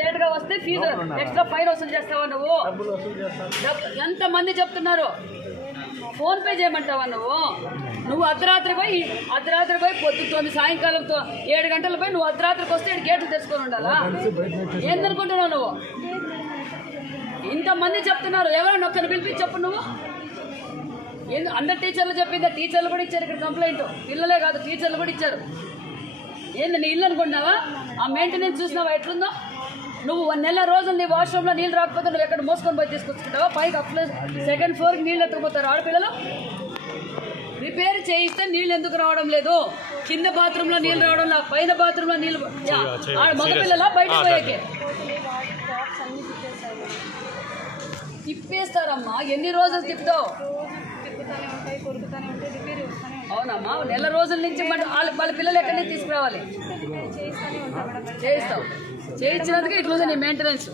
Late గా వస్తే fee extra fine వసూలు చేస్తావా నువ్వు? ఎంత మంది చెప్తున్నారు? ఫోన్ పే చేయమంటావా నువ్వు అర్ధరాత్రి పోయి పొద్దు 9 సాయంకాలం 7 గంటల పోయి నువ్వు అర్ధరాత్రికి వస్తే గేట్లు తెచ్చుకొని ఉండాలా? ఏందనుకుంటున్నావు నువ్వు? ఇంతమంది చెప్తున్నారు, ఎవరైనా ఒక్కరిని పిలిపించి చెప్పు నువ్వు. అందరు టీచర్లు చెప్పిందా? టీచర్లు కూడా ఇచ్చారు ఇక్కడ కంప్లైంట్. పిల్లలే కాదు టీచర్లు కూడా ఇచ్చారు. ఏంది నీ ఇల్లు అనుకుంటున్నావా? ఆ మెయింటెనెన్స్ చూసినావా ఎట్లుందో? నువ్వు 1 నెల రోజులు నీ వాష్రూమ్లో నీళ్ళు రాకపోతే నువ్వు ఎక్కడ మోసుకొని పోయి తీసుకొచ్చుకుంటావా? పైకి సెకండ్ ఫ్లోర్కి నీళ్ళు ఎత్తుకుపోతారు ఆడపిల్లలు. రిపేర్ చేయిస్తే నీళ్ళు ఎందుకు రావడం లేదు? కింద బాత్రూంలో నీళ్ళు రావడం లేదు, పైన బాత్రూంలో నీళ్ళు మగపిల్లల బయటకు పోయేకే తిప్పేస్తారమ్మా. ఎన్ని రోజులు తిప్పుతావు? అవునమ్మా, నెల రోజుల నుంచి వాళ్ళ పిల్లలు ఎక్కడి నుంచి తీసుకురావాలి? చేయిస్తావు. చేయించినందుకు ఇట్లుంది నీ మెయింటెనెన్స్.